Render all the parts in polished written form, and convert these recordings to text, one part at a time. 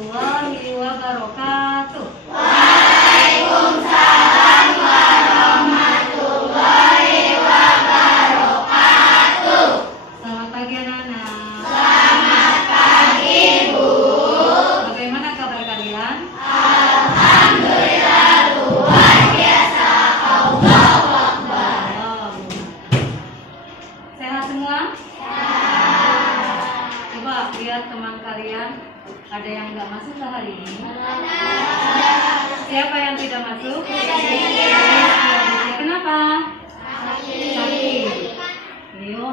warahmatullahi wabarakatuh. Waalaikumsalam warahmatullahi wabarakatuh. Selamat pagi anak-anak. Selamat pagi, Bu. Bagaimana kabar kalian? Alhamdulillah luar biasa. Allahu Akbar. Sehat semua? Coba lihat teman kalian, ada yang nggak masuk ke hari ini? Siapa yang tidak masuk? Kenapa? Sakit.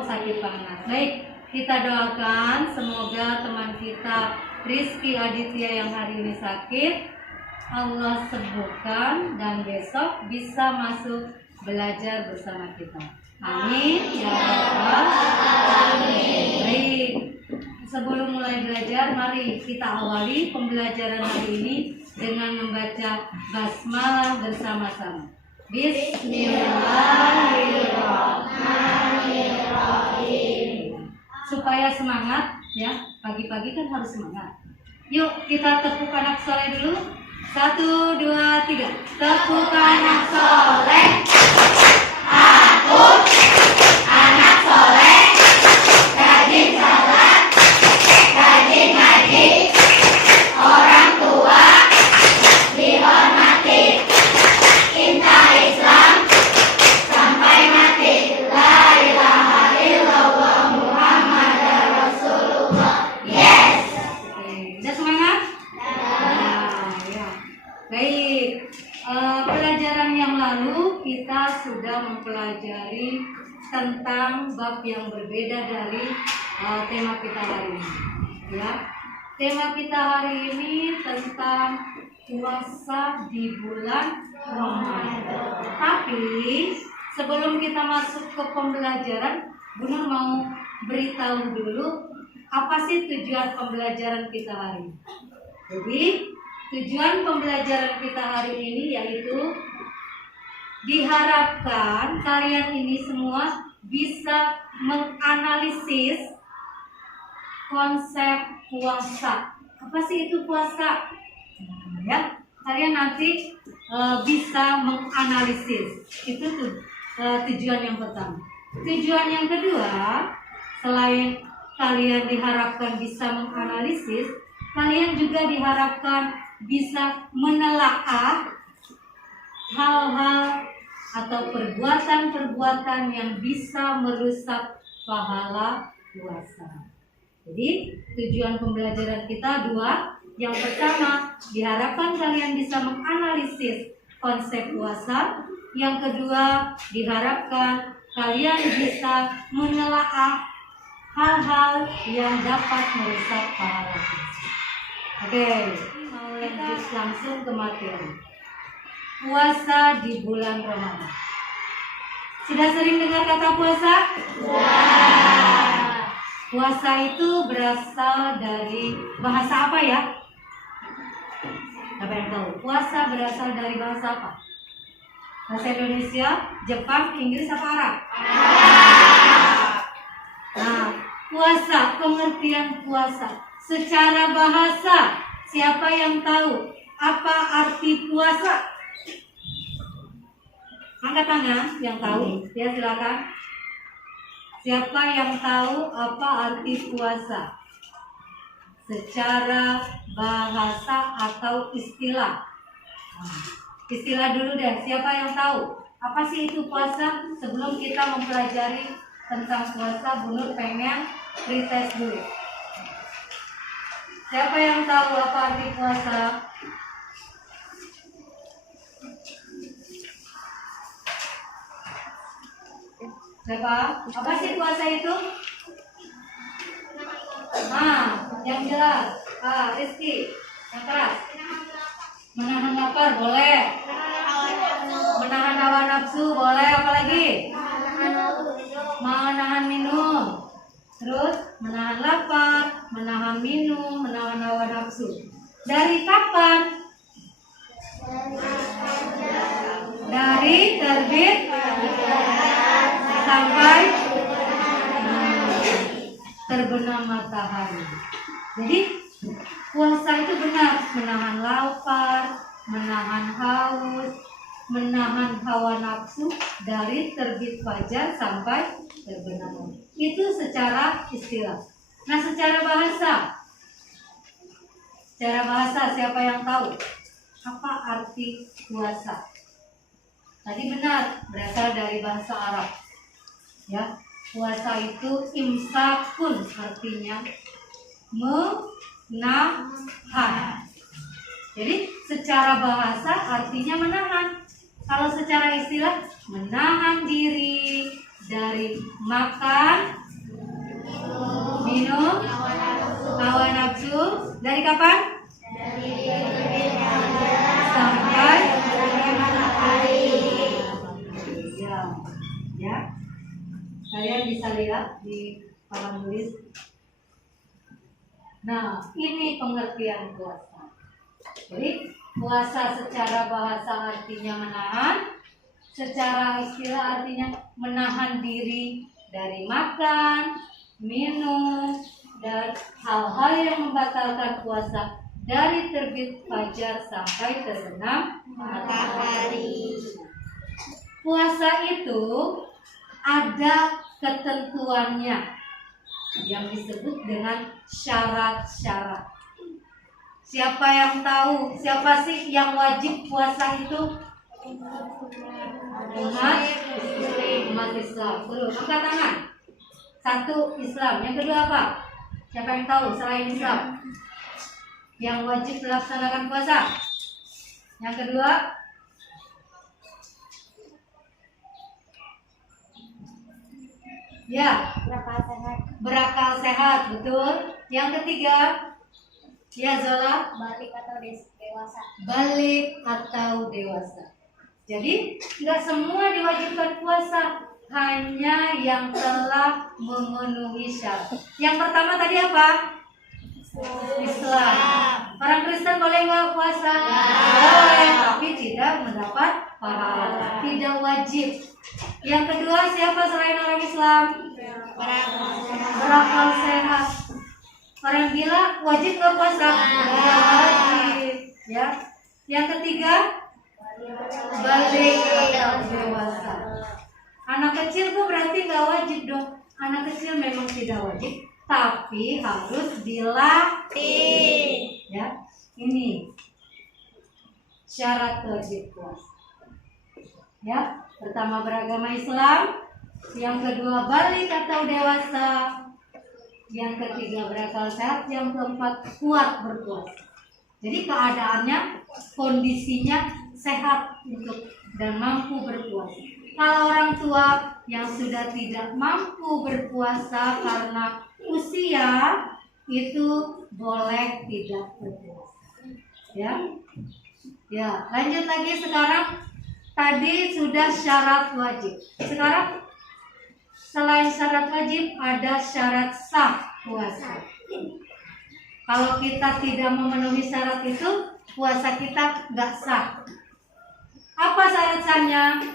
Sakit panas. Baik, kita doakan semoga teman kita Rizky Aditya yang hari ini sakit Allah sembuhkan dan besok bisa masuk belajar bersama kita. Amin ya Rabbal alamin. Baik, sebelum mulai belajar, mari kita awali pembelajaran hari ini dengan membaca basmalah bersama-sama. Bismillahirrahmanirrahim. Supaya semangat ya, pagi-pagi kan harus semangat. Yuk kita tepuk anak soleh dulu. 1, 2, 3. Tepuk anak soleh. Aku anak soleh, rajin salat, rajin ngaji, orang tua dihormati, cinta Islam sampai mati. La ilaha illallah Muhammadar Rasulullah. Yes. Oke, udah semangat? Ya. Baik, pelajaran yang lalu kita sudah mempelajari tentang bab yang berbeda dari tema kita hari ini. Ya, tema kita hari ini tentang puasa di bulan Ramadan. Tapi sebelum kita masuk ke pembelajaran, Bu Nur mau beritahu dulu apa sih tujuan pembelajaran kita hari ini. Jadi tujuan pembelajaran kita hari ini yaitu diharapkan kalian ini semua bisa menganalisis konsep puasa. Apa sih itu puasa? Ya, kalian nanti bisa menganalisis. Itu tujuan yang pertama. Tujuan yang kedua, selain kalian diharapkan bisa menganalisis, kalian juga diharapkan bisa menelaah hal-hal atau perbuatan-perbuatan yang bisa merusak pahala puasa. Jadi tujuan pembelajaran kita dua. Yang pertama, diharapkan kalian bisa menganalisis konsep puasa. Yang kedua, diharapkan kalian bisa menelaah hal-hal yang dapat merusak pahala puasa. Oke, mau lanjut langsung ke materi. Puasa di bulan Ramadan. Sudah sering dengar kata puasa? Puasa itu berasal dari bahasa apa ya? Siapa yang tahu? Puasa berasal dari bahasa apa? Bahasa Indonesia, Jepang, Inggris, apa Arab? Nah, puasa, pengertian puasa secara bahasa, siapa yang tahu apa arti puasa? Angkat tangan yang tahu, ya silakan. Siapa yang tahu apa arti puasa secara bahasa atau istilah? Istilah dulu deh, siapa yang tahu apa sih itu puasa? Sebelum kita mempelajari tentang puasa, Bu Nur pengen pretest dulu. Siapa yang tahu apa arti puasa? Siapa? Apa sih puasa itu? Yang jelas. Rizky, yang keras. Menahan lapar boleh. Menahan hawa nafsu boleh. Apa lagi? Menahan minum. Terus menahan lapar, menahan minum, menahan hawa nafsu. Dari kapan? Dari terbit sampai terbenam matahari. Jadi puasa itu benar menahan lapar, menahan haus, menahan hawa nafsu dari terbit fajar sampai terbenam. Itu secara istilah. Nah, secara bahasa siapa yang tahu apa arti puasa? Tadi benar berasal dari bahasa Arab. Ya, puasa itu imsakun, artinya menahan. Jadi secara bahasa artinya menahan. Kalau secara istilah menahan diri dari makan, minum, hawa nafsu. Dari kapan? Sampai ya. Kalian bisa lihat di papan tulis. Nah, ini pengertian puasa. Jadi puasa secara bahasa artinya menahan, secara istilah artinya menahan diri dari makan, minum, dan hal-hal yang membatalkan puasa dari terbit fajar sampai terbenam matahari. Puasa itu ada ketentuannya yang disebut dengan syarat-syarat. Siapa yang tahu siapa sih yang wajib puasa itu? Umat Islam. Terus angkat tangan. Satu, Islam. Yang kedua apa? Siapa yang tahu selain Islam yang wajib melaksanakan puasa? Yang kedua, ya, berakal sehat, betul. Yang ketiga, ya Zola, balik atau dewasa. Jadi nggak semua diwajibkan puasa, hanya yang telah memenuhi syarat. Yang pertama tadi apa? Islam. Orang Kristen boleh nggak puasa? Boleh, tapi tidak mendapat pahala, tidak wajib. Yang kedua, siapa selain orang Islam? Berakal sehat. Orang gila wajib nggak puasa? Wajib. Ya. Yang ketiga, balik atau dewasa. Anak kecil tuh berarti nggak wajib dong. Anak kecil memang tidak wajib, tapi harus dilatih. Ya, ini syarat wajib puasa. Ya, pertama beragama Islam, yang kedua balik atau dewasa, yang ketiga berakal sehat, yang keempat kuat berpuasa. Jadi keadaannya, kondisinya sehat untuk dan mampu berpuasa. Kalau orang tua yang sudah tidak mampu berpuasa karena usia, itu boleh tidak berpuasa. Ya, lanjut lagi sekarang. Tadi sudah syarat wajib. Sekarang selain syarat wajib ada syarat sah puasa. Kalau kita tidak memenuhi syarat itu, puasa kita nggak sah. Apa syarat sahnya?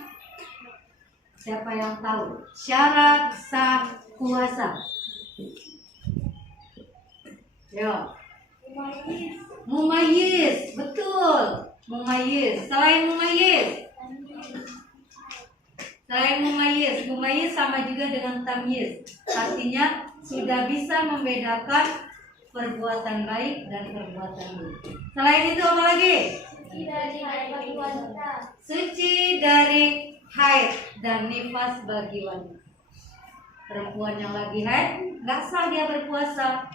Siapa yang tahu? Syarat sah puasa. Yo. Mumayyiz, betul. Mumayyiz. Selain mumayyiz sama juga dengan tamyiz. Artinya sudah bisa membedakan perbuatan baik dan perbuatan buruk. Selain itu apa lagi? Suci dari haid dan nifas bagi wanita. Perempuan yang lagi haid nggak sah dia berpuasa.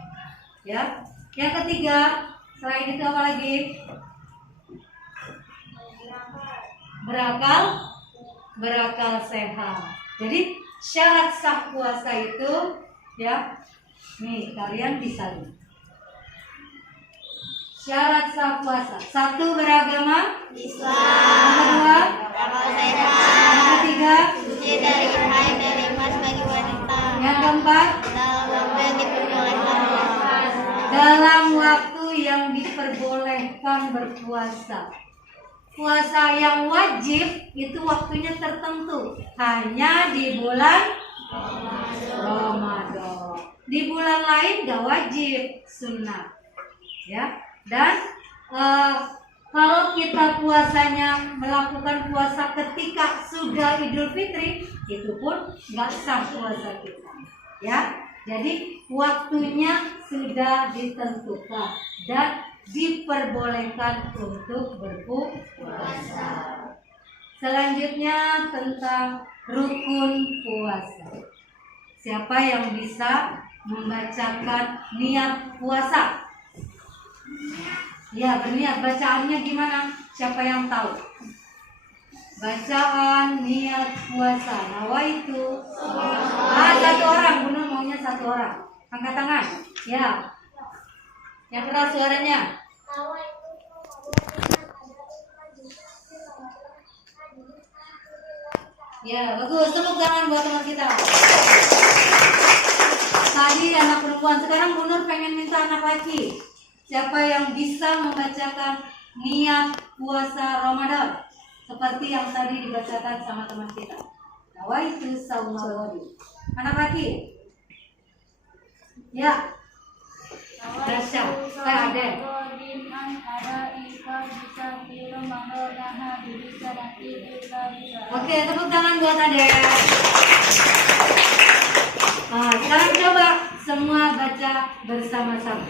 Ya. Yang ketiga, selain itu apa lagi? Berakal sehat. Jadi syarat sah puasa itu, ya, nih kalian bisa lihat. Syarat sah puasa. Satu, beragama Islam. Yang kedua, berakal sehat. Yang ketiga, suci dari haid dan nifas bagi wanita. Yang keempat, dalam waktu yang diperbolehkan berpuasa. Puasa yang wajib itu waktunya tertentu, hanya di bulan Ramadan. Di bulan lain gak wajib, sunnah. ya. Dan kalau kita puasanya melakukan puasa ketika sudah Idul Fitri, itu pun nggak sah puasa kita, ya. Jadi waktunya sudah ditentukan dan diperbolehkan untuk berpuasa. Selanjutnya tentang rukun puasa. Siapa yang bisa membacakan niat puasa? Ya, berniat. Bacaannya gimana? Siapa yang tahu? Bacaan niat puasa. Nawaitu. Satu orang. Benar, maunya satu orang. Angkat tangan. Ya. Yang keras suaranya. Ya, bagus. Tepuk tangan buat teman kita. Tadi anak perempuan, sekarang Bu Nur pengen minta anak laki. Siapa yang bisa membacakan niat puasa Ramadan seperti yang tadi dibacakan sama teman kita? Nawaitu saumawadi. Anak laki. Ya. Baca. Ada. Oke, tepuk tangan buat Ade. Nah, sekarang coba semua baca bersama-sama.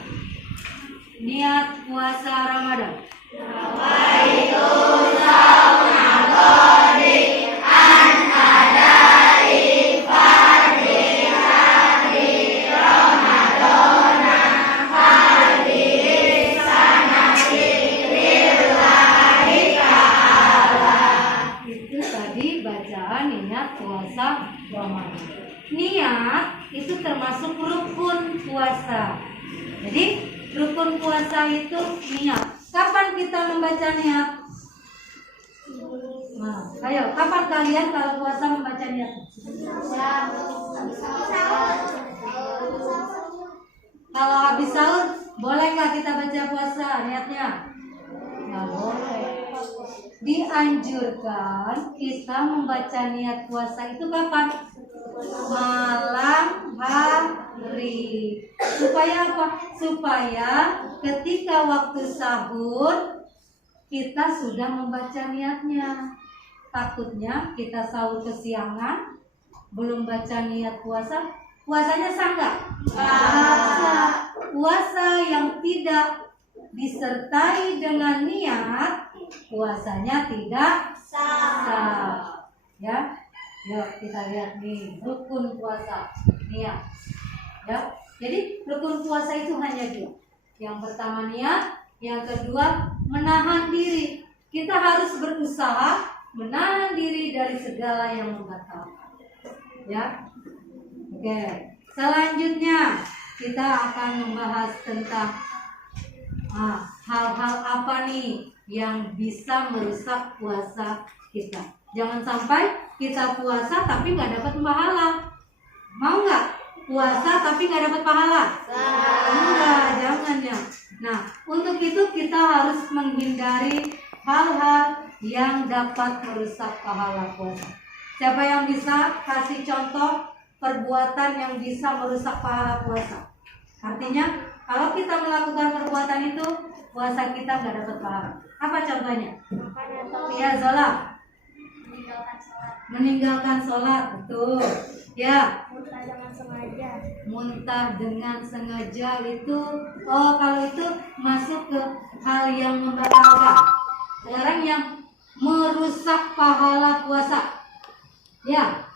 Niat puasa Ramadan. Itu tadi bacaan niat puasa Ramadan. Niat itu termasuk rukun puasa. Jadi rukun puasa itu niat. Kapan kita membaca niat? Nah, ayo, kapan kalian kalau puasa membaca niat? Kalau habis sahur, boleh nggak kita baca puasa niatnya? Nggak boleh. Dianjurkan kita membaca niat puasa itu kapan? Malam hari. Supaya apa? Supaya ketika waktu sahur kita sudah membaca niatnya. Takutnya kita sahur kesiangan, belum baca niat puasa, puasanya sah nggak? Sah. Puasa yang tidak disertai dengan niat, puasanya tidak sah. Ya. Yuk kita lihat nih rukun puasa niat. Ya, jadi rukun puasa itu hanya dua. Yang pertama niat, yang kedua menahan diri. Kita harus berusaha menahan diri dari segala yang membatalkan. Ya, oke. Selanjutnya kita akan membahas tentang hal-hal apa nih yang bisa merusak puasa kita. Jangan sampai kita puasa tapi nggak dapat pahala. Mau nggak puasa tapi nggak dapat pahala? Enggak, jangan ya. Nah, untuk itu kita harus menghindari hal-hal yang dapat merusak pahala puasa. Siapa yang bisa kasih contoh perbuatan yang bisa merusak pahala puasa? Artinya, kalau kita melakukan perbuatan itu, puasa kita nggak dapat pahala. Apa contohnya? Ya, Zola. Meninggalkan sholat, betul. Ya. Muntah dengan sengaja itu, kalau itu masuk ke hal yang membatalkan. Orang yang merusak pahala puasa. Ya.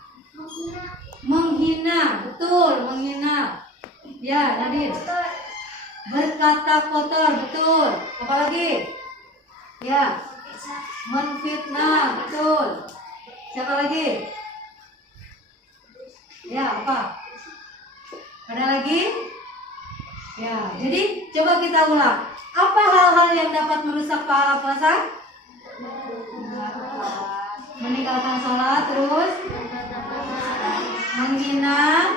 Menghina, betul, menghina. Ya, Nadir. Berkata kotor, betul. Apa lagi? Ya. Menfitnah, betul. Siapa lagi? Ya, apa? Ada lagi? Ya, jadi coba kita ulang. Apa hal-hal yang dapat merusak pahala puasa? Meninggalkan sholat, terus menghina,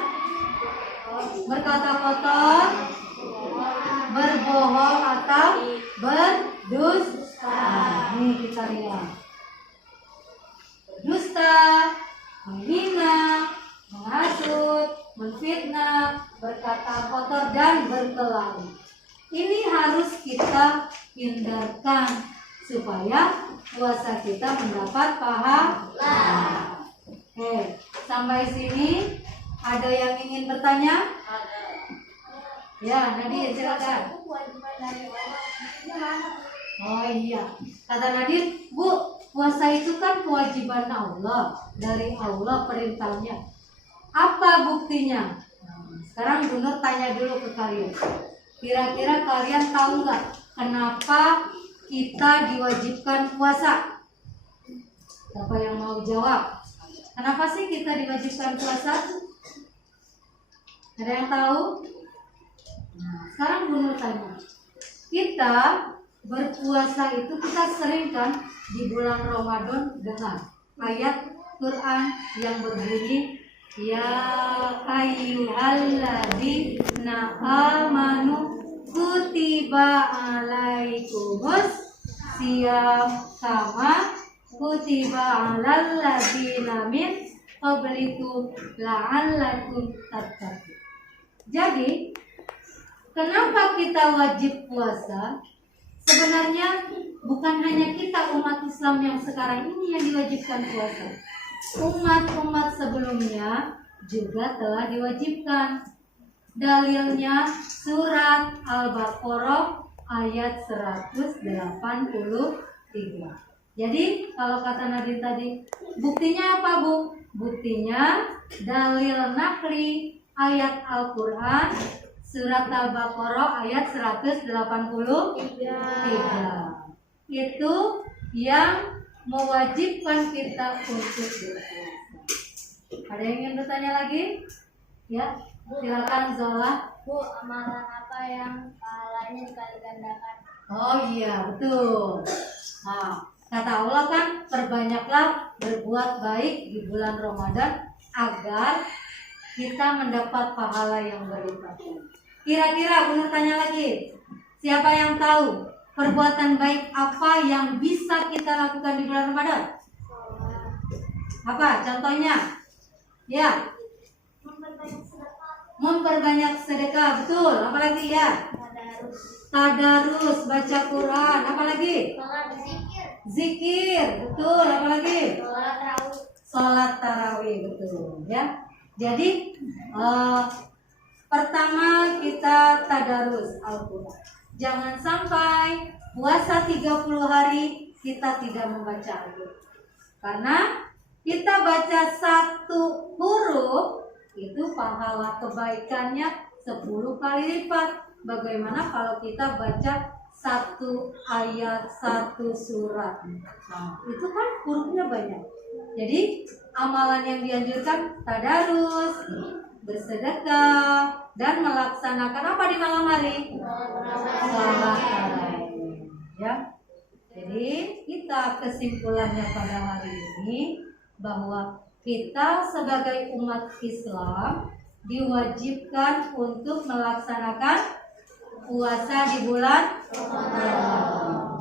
berkata kotor, berbohong atau berdusta. Nih kita lihat. Dusta, menghina, menghasut, menfitnah, berkata kotor dan berkelahi. Ini harus kita hindarkan supaya puasa kita mendapat pahala. Oke, sampai sini ada yang ingin bertanya? Ya, Nadia silakan. Oh iya, kata Nadine, Bu, puasa itu kan kewajiban Allah, dari Allah perintahnya. Apa buktinya? Sekarang Bu Nur tanya dulu ke kalian. Kira-kira kalian tahu nggak kenapa kita diwajibkan puasa? Siapa yang mau jawab? Kenapa sih kita diwajibkan puasa? Ada yang tahu? Nah, sekarang Bu Nur tanya. Kita berpuasa itu kita sering kan di bulan Ramadan dengan ayat Quran yang berbunyi ya ayyuhalladzina amanu kutiba alaikumus siyam kama kutiba alal ladzina min qablikum la'allakum tattaqun. Jadi, kenapa kita wajib puasa? Sebenarnya bukan hanya kita umat Islam yang sekarang ini yang diwajibkan puasa. Umat-umat sebelumnya juga telah diwajibkan. Dalilnya surat Al-Baqarah ayat 183. Jadi kalau kata Nadine tadi, buktinya apa Bu? Buktinya dalil nakli ayat Al-Quran surat Al-Baqarah ayat 183. Itu yang mewajibkan kita untuk berpuasa. Ada yang ingin bertanya lagi? Ya, silakan Zola. Bu, amalan apa yang pahalanya sekali gandakan? Oh iya, betul. Nah, kata Allah kan, perbanyaklah berbuat baik di bulan Ramadan agar kita mendapat pahala yang berlipat. Kira-kira benar tanya lagi, siapa yang tahu perbuatan baik apa yang bisa kita lakukan di bulan Ramadan? Apa contohnya? Ya, memperbanyak sedekah, betul. Apalagi ya? Tadarus, baca Quran. Apalagi? Zikir, betul. Apalagi? Sholat tarawih, betul. Ya. Jadi pertama kita tadarus Al-Quran. Jangan sampai puasa 30 hari kita tidak membaca Al-Quran. Karena kita baca satu huruf itu pahala kebaikannya 10 kali lipat. Bagaimana kalau kita baca satu ayat, satu surat? Nah, itu kan hurufnya banyak. Jadi amalan yang dianjurkan tadarus, bersedekah, dan melaksanakan apa di malam hari? Salat tarawih. Ya. Jadi kita kesimpulannya pada hari ini bahwa kita sebagai umat Islam diwajibkan untuk melaksanakan puasa di bulan Ramadan.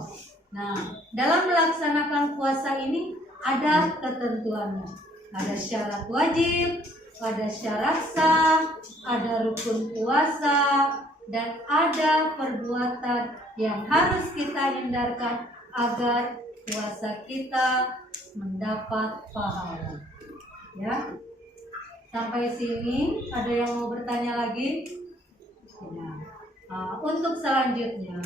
Nah, dalam melaksanakan puasa ini ada ketentuannya. Ada syarat wajib, ada syarat sah, ada rukun puasa, dan ada perbuatan yang harus kita hindarkan agar puasa kita mendapat pahala. Ya, sampai sini ada yang mau bertanya lagi? Ya. Nah, untuk selanjutnya,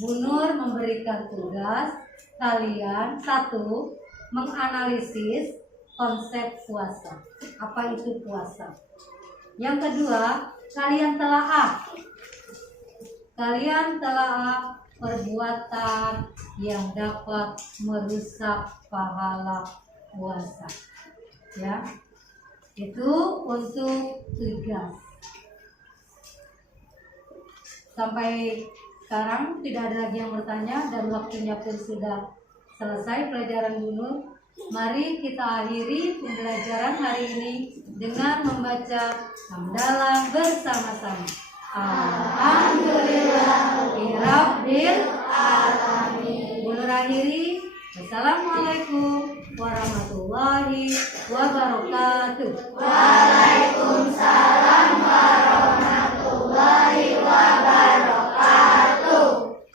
Bu Nur memberikan tugas kalian satu, menganalisis konsep puasa. Apa itu puasa? Yang kedua, kalian telaah perbuatan yang dapat merusak pahala puasa. Ya, itu untuk tugas. Sampai sekarang tidak ada lagi yang bertanya dan waktunya pun sudah selesai pelajaran Bu Nur. Mari kita akhiri pembelajaran hari ini dengan membaca hamdalah bersama-sama. Alhamdulillahirabbil alamin. Bu Nur akhiri. Wassalamualaikum warahmatullahi wabarakatuh.